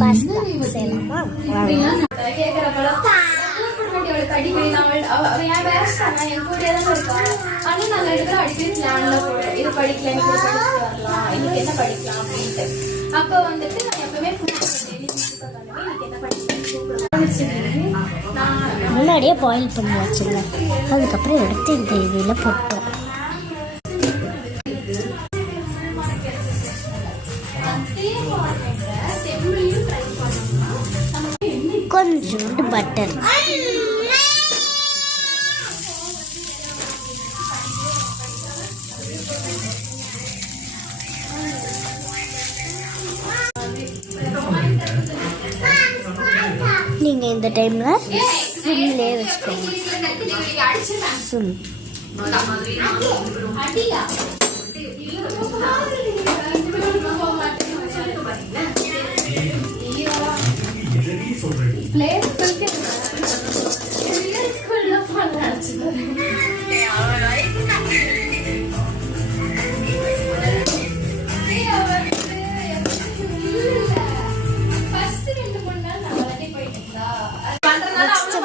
Pasta செய்யலாமா? முன்னாடியே boil பண்ணி வச்சுங்க. அதுக்கப்புறம் எடுத்து இந்த இதில் போட்டோம். கொஞ்சோண்டு பட்டர், நீங்க இந்த டைம்ல சிம்லே வச்சுக்கோங்க. சிம்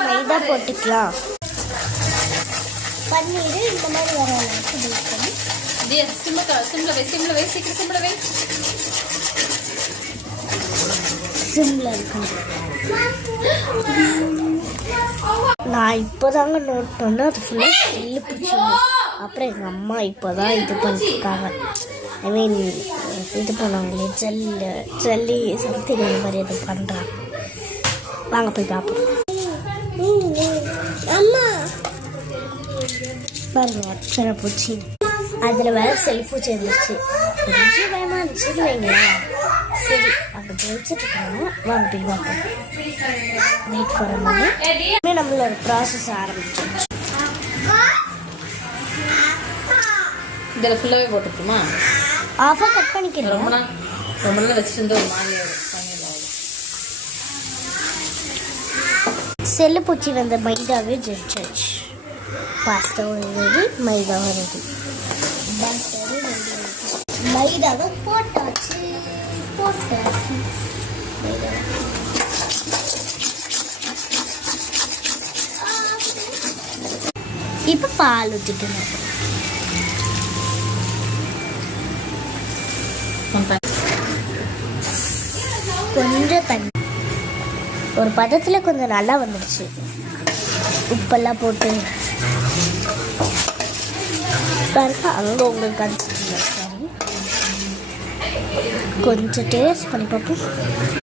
மைதா போட்டுக்கலாம். பன்னீர் இந்த மாதிரி வர சிம்ல இருக்கணும். நான் இப்போதாங்க நோட் பண்ணேன், அது ஃபுல்லாக செல்லு பிடிச்சிங்க. அப்புறம் எங்கள் அம்மா இப்போதான் இது பண்ணிருக்காங்க. ஐ மீன் இது பண்ணுவாங்களே ஜல்லி சம்திங் இந்த மாதிரி இது பண்ணுறாங்க. வாங்க போய் பார்ப்போம். அம்மா பாருங்க, அச்சனை பூச்சி அதில் வேற செல்பூச்சி இருந்துச்சு. கொஞ்சம் பயமா இருந்துச்சுன்னு வைங்களேன். சரி அப்போ ஜெயிச்சுட்டு இருக்காங்க. வாங்க போய் பார்ப்போம். வெயிட் பண்ண நம்மளோட ப்ராசஸ் ஆரம்பிச்சிருச்சு. இதில் ஃபுல்லாகவே போட்டுருக்குமா? ஆஃபாக கட் பண்ணிக்கிறேன். ரொம்ப நாள் வச்சுருந்து ஒரு மாதிரி செல்லு பூச்சி வந்த மைதாவே ஜெயிச்சாச்சு. பாஸ்தாவும் ரெடி, மைதாவும் ரெடி. மைதாவை போட்டாச்சு. இப்போ பால் ஊற்றிக்கணும். கொஞ்சம் தண்ணி ஒரு பதத்தில் கொஞ்சம் நல்லா வந்துடுச்சு. உப்பெல்லாம் போட்டு பாருங்க, அங்கே உங்களுக்கு அது சரி கொஞ்சம் டேஸ்ட் பண்ணி பார்ப்போம்.